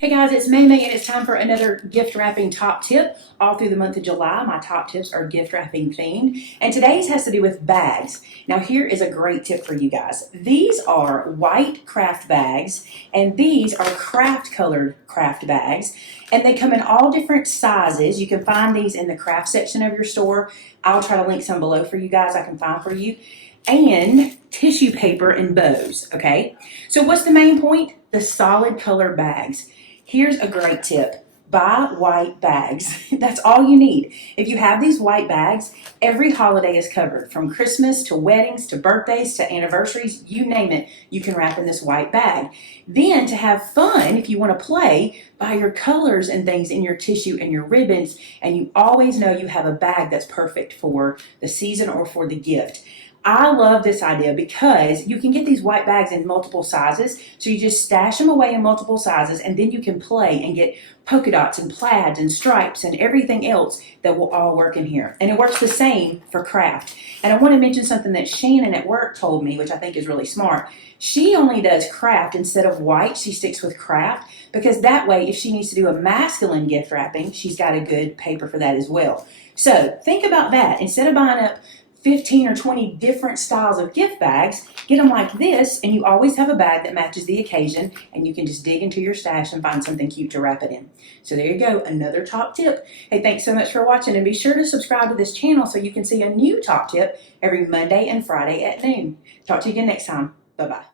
Hey guys, it's Maymay and it's time for another gift wrapping top tip. All through the month of July, my top tips are gift wrapping themed. And today's has to do with bags. Now here is a great tip for you guys. These are white craft bags and these are craft colored craft bags. And they come in all different sizes. You can find these in the craft section of your store. I'll try to link some below for you guys I can find for you. And tissue paper and bows, okay? So what's the main point? The solid color bags. Here's a great tip. Buy white bags. That's all you need. If you have these white bags, every holiday is covered. From Christmas to weddings to birthdays to anniversaries, you name it, you can wrap in this white bag. Then to have fun, if you want to play, buy your colors and things in your tissue and your ribbons, and you always know you have a bag that's perfect for the season or for the gift. I love this idea because you can get these white bags in multiple sizes. So you just stash them away in multiple sizes and then you can play and get polka dots and plaids and stripes and everything else that will all work in here. And it works the same for craft. And I want to mention something that Shannon at work told me, which I think is really smart. She only does craft instead of white. She sticks with craft because that way if she needs to do a masculine gift wrapping, she's got a good paper for that as well. So think about that. Instead of buying up 15 or 20 different styles of gift bags, get them like this, and you always have a bag that matches the occasion, and you can just dig into your stash and find something cute to wrap it in. So there you go, another top tip. Hey, thanks so much for watching, and be sure to subscribe to this channel so you can see a new top tip every Monday and Friday at noon. Talk to you again next time. Bye-bye.